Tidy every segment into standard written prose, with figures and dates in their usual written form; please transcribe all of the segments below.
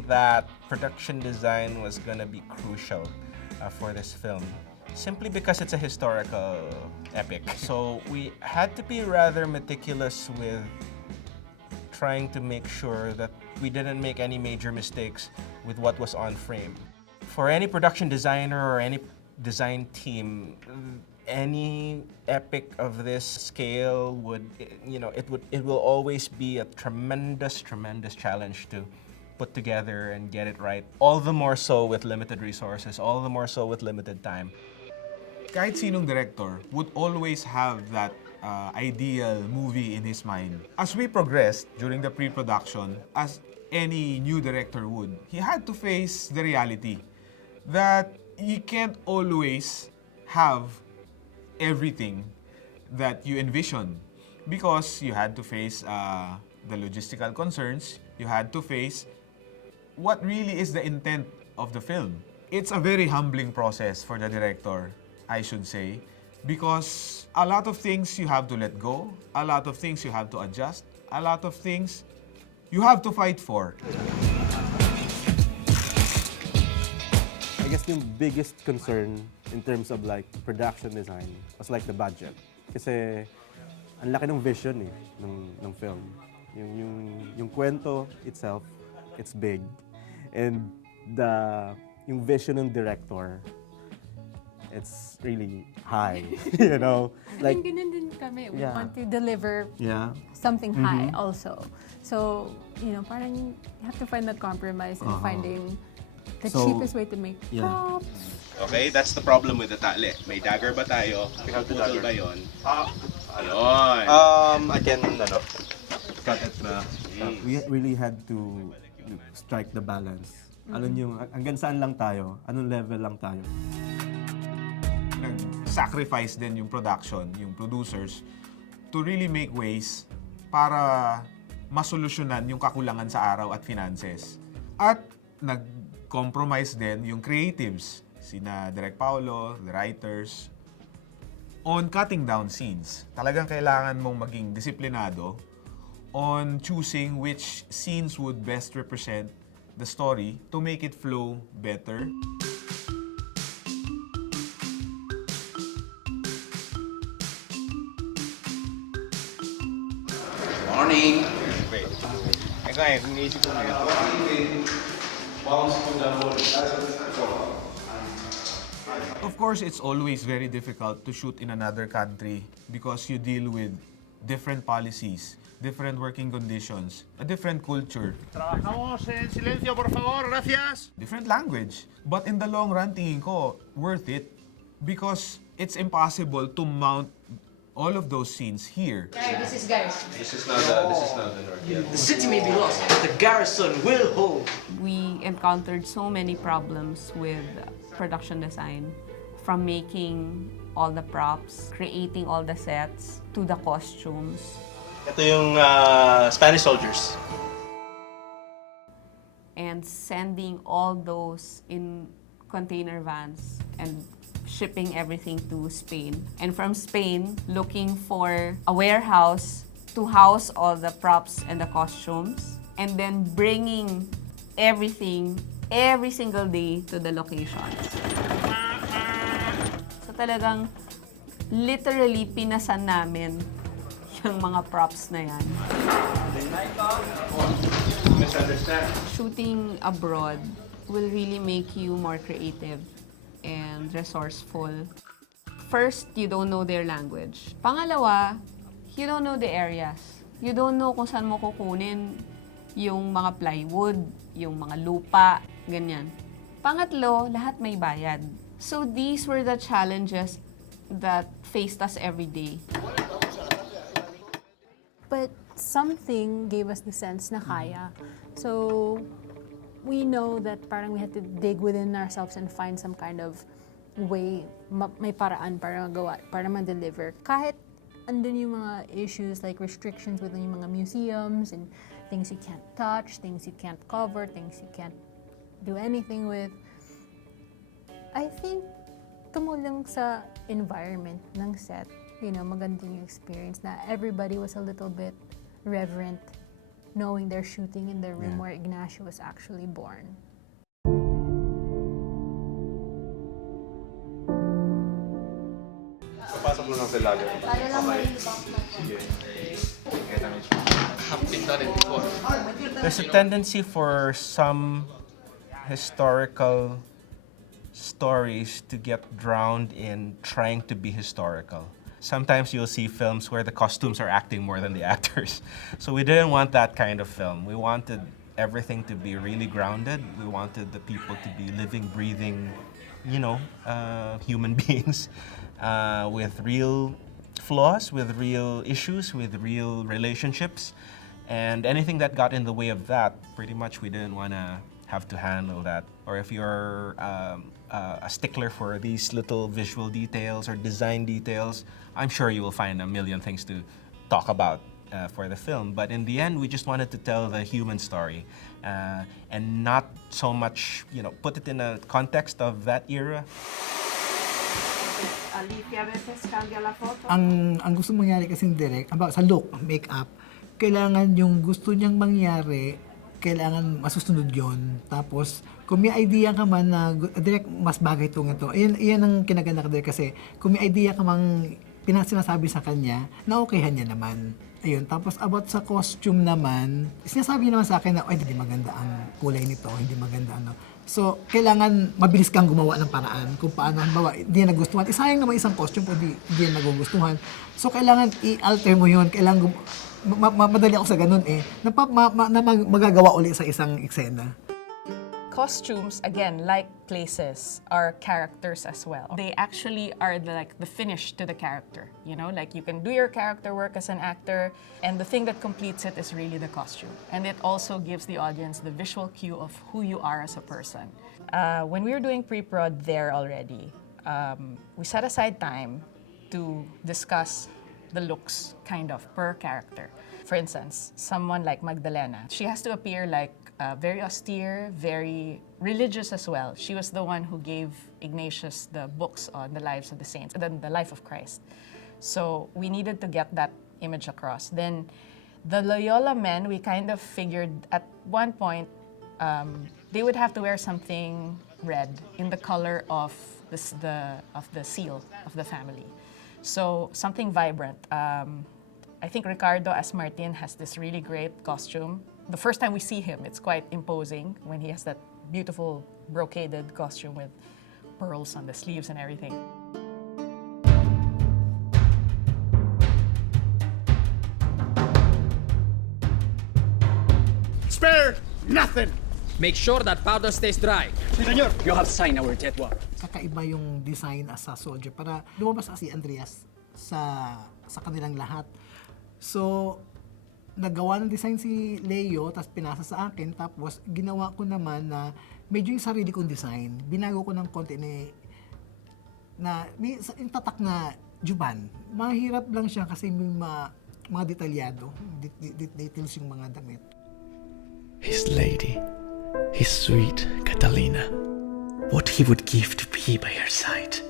feeling that production design was gonna be crucial for this film, simply because it's a historical epic. So we had to be rather meticulous with trying to make sure that we didn't make any major mistakes with what was on frame. For any production designer or any design team, any epic of this scale would, it will always be a tremendous challenge to put together and get it right. All the more so with limited resources, all the more so with limited time. Kahit sinong director would always have that ideal movie in his mind. As we progressed during the pre-production, as any new director would, he had to face the reality that you can't always have everything that you envision, because you had to face the logistical concerns, you had to face what really is the intent of the film. It's a very humbling process for the director, I should say, because a lot of things you have to let go, a lot of things you have to adjust, a lot of things you have to fight for. I guess yung biggest concern in terms of like production design was like the budget. Kasi ang laki ng vision ng film. Yung kwento itself, it's big. And yung vision ng director, it's really high, you know? Like, ganun din kami. We want to deliver something high also. So, parang you have to find that compromise in finding the cheapest way to make props. Okay, that's the problem with the tali. May dagger ba tayo? We have the Putol dagger. ba yun? I can, cut it na. We really had to strike the balance. Hanggang saan lang tayo? Anong level lang tayo? Nag-sacrifice din yung production, yung producers, to really make ways para masolusyonan yung kakulangan sa araw at finances. At nag-compromise din yung creatives, sina Direk Paolo, the writers, on cutting down scenes. Talagang kailangan mong maging disiplinado on choosing which scenes would best represent the story to make it flow better. Morning! Wait. Ngayon, iniisip ko ngayon. Of course, it's always very difficult to shoot in another country because you deal with different policies, different working conditions, a different culture. Trabajamos en silencio, por favor. Gracias. Different language. But in the long run, tingin ko, worth it because it's impossible to mount all of those scenes here. This is garrison. This is not the north yet. The city may be lost, but the garrison will hold. We encountered so many problems with production design, from making all the props, creating all the sets, to the costumes. Ito yung Spanish soldiers. And sending all those in container vans and shipping everything to Spain. And from Spain, looking for a warehouse to house all the props and the costumes. And then bringing everything every single day to the locations. So talagang literally pinasan namin yung mga props na yan. Shooting abroad will really make you more creative and resourceful. First, you don't know their language. Pangalawa, you don't know the areas. You don't know kung saan mo kukunin yung mga plywood, yung mga lupa, ganyan. Pangatlo, lahat may bayad. So these were the challenges that faced us every day. But something gave us the sense na kaya. So we know that parang we had to dig within ourselves and find some kind of way, may paraan para magawa, para ma-deliver. Kahit andun yung mga issues like restrictions within yung mga museums and things you can't touch, things you can't cover, things you can't do anything with. I think tumulong sa environment ng set, maganda yung experience na everybody was a little bit reverent knowing they're shooting in the room Yeah. where Ignacio was actually born. Pasok mo lang sa lalim. Have been done it before. There's a tendency for some historical stories to get drowned in trying to be historical. Sometimes you'll see films where the costumes are acting more than the actors. So we didn't want that kind of film. We wanted everything to be really grounded. We wanted the people to be living, breathing, human beings with real flaws, with real issues, with real relationships. And anything that got in the way of that, pretty much we didn't want to have to handle that. Or if you're a stickler for these little visual details or design details, I'm sure you will find a million things to talk about for the film. But in the end, we just wanted to tell the human story and not so much, put it in a context of that era. Ang gusto mangyari kasing direct, about sa look, makeup, kailangan yung gusto niyang mangyari, kailangan masusunod yon. Tapos, kung may idea ka man na direct mas bagay itong ito, iyan ang kinaganda ka direct kasi kung may idea ka mang sinasabi sa kanya, na okayhan niya naman. Ayun, tapos about sa costume naman, sinasabi naman sa akin na, hindi maganda ang kulay nito, hindi maganda ano. So, kailangan mabilis kang gumawa ng paraan kung paano, halimbawa, hindi nagustuhan. Isayang naman isang costume kung hindi nagugustuhan. So, kailangan i-alter mo yun. Kailangan madali ako sa ganun na magagawa ulit sa isang eksena. Costumes, again, like places, are characters as well. They actually are the finish to the character, Like you can do your character work as an actor, and the thing that completes it is really the costume. And it also gives the audience the visual cue of who you are as a person. When we were doing pre-prod there already, we set aside time to discuss the looks, kind of, per character. For instance, someone like Magdalena, she has to appear like very austere, very religious as well. She was the one who gave Ignatius the books on the lives of the saints, the life of Christ. So we needed to get that image across. Then the Loyola men, we kind of figured at one point they would have to wear something red in the color of the seal of the family. So something vibrant. I think Ricardo as Martin has this really great costume. The first time we see him, it's quite imposing when he has that beautiful brocaded costume with pearls on the sleeves and everything. Spare nothing! Make sure that powder stays dry. Senor! You have signed our death warrant. Kakaiba yung design as a soldier para lumabas si Andreas sa kanilang lahat. So, nagawa ng design si Leo, tapos pinasa sa akin, tapos ginawa ko naman na medyo yung sarili kong design. Binago ko ng konti na yung tatak na juban. Mahirap lang siya kasi may mga detalyado, details yung mga damit. His lady, his sweet Catalina, what he would give to be by her side,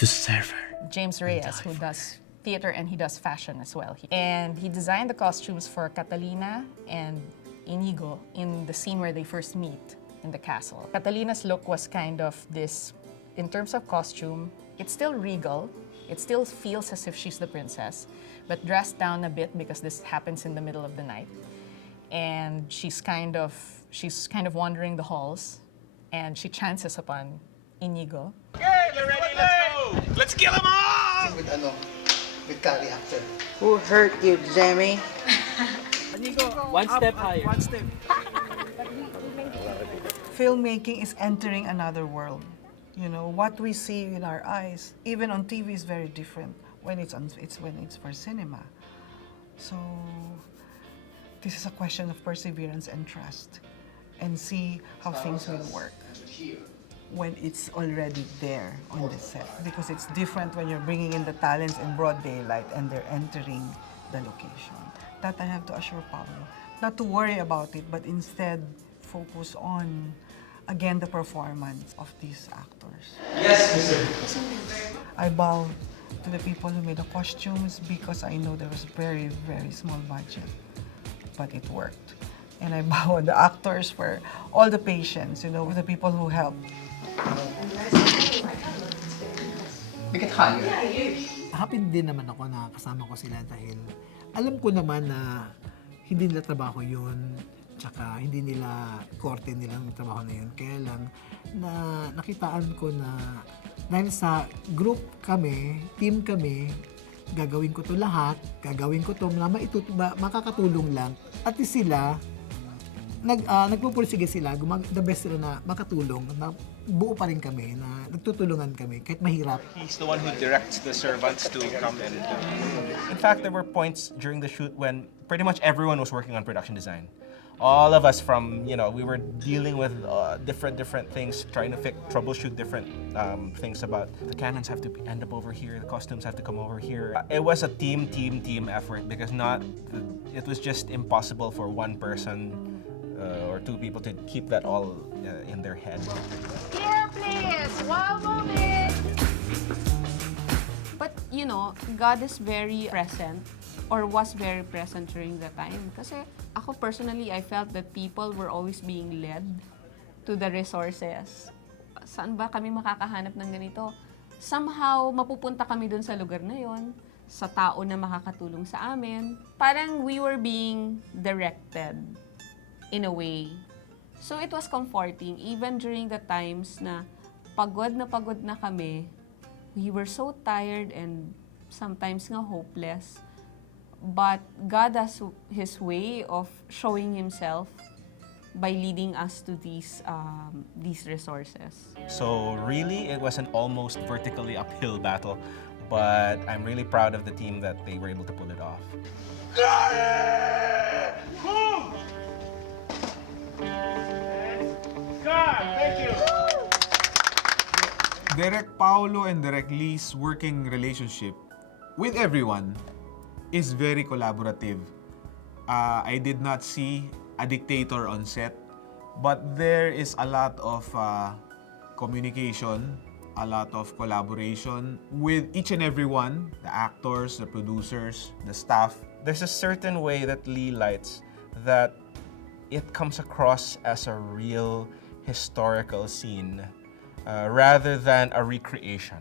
to serve her. James Reyes, who does theater and he does fashion as well. And he designed the costumes for Catalina and Inigo in the scene where they first meet in the castle. Catalina's look was kind of this, in terms of costume, it's still regal. It still feels as if she's the princess, but dressed down a bit because this happens in the middle of the night. And she's kind of wandering the halls, and she chances upon Inigo. Okay, we're ready, let's go! Let's kill them all! With Kari after. Who hurt you, Jamie? One step higher. One step. Filmmaking is entering another world. What we see with our eyes, even on TV, is very different when it's for cinema. So this is a question of perseverance and trust, and see how things will work when it's already there on the set. Because it's different when you're bringing in the talents in broad daylight and they're entering the location. That I have to assure Paolo, not to worry about it, but instead focus on, again, the performance of these actors. Yes, Mr. I bow to the people who made the costumes because I know there was very, very small budget. but it worked. And I bow the actors for all the patience, with the people who helped. Make it higher. Happy din naman ako na kasama ko sila dahil alam ko naman na hindi nila trabaho yun, tsaka hindi nila korte nilang trabaho na yun. Kaya lang na nakitaan ko na dahil sa group kami, team kami, gagawin ko to lahat, gagawin ko to na makakatulong lang. At sila, nagpupursige sila, the best sila na makatulong, na buo pa rin kami, na nagtutulungan kami kahit mahirap. He's the one who directs the servants to come and In fact, there were points during the shoot when pretty much everyone was working on production design. All of us from, we were dealing with different things, trying to troubleshoot different things about the cannons have to end up over here, the costumes have to come over here. It was a team effort because it was just impossible for one person or two people to keep that all in their head. Here, please! One moment! But, God is very present or was very present during the time. Kasi ako personally, I felt that people were always being led to the resources. Saan ba kami makakahanap ng ganito? Somehow, mapupunta kami dun sa lugar na yon, sa tao na makakatulong sa amin. Parang we were being directed in a way. So it was comforting, even during the times na pagod na kami, we were so tired and sometimes nga hopeless. But God has His way of showing Himself by leading us to these resources. So really, it was an almost vertically uphill battle, but I'm really proud of the team that they were able to pull it off. Thank you. Direct Paolo and Direct Lee's working relationship with everyone is very collaborative. I did not see a dictator on set, but there is a lot of communication, a lot of collaboration with each and every one, the actors, the producers, the staff. There's a certain way that Lee lights that it comes across as a real historical scene rather than a recreation.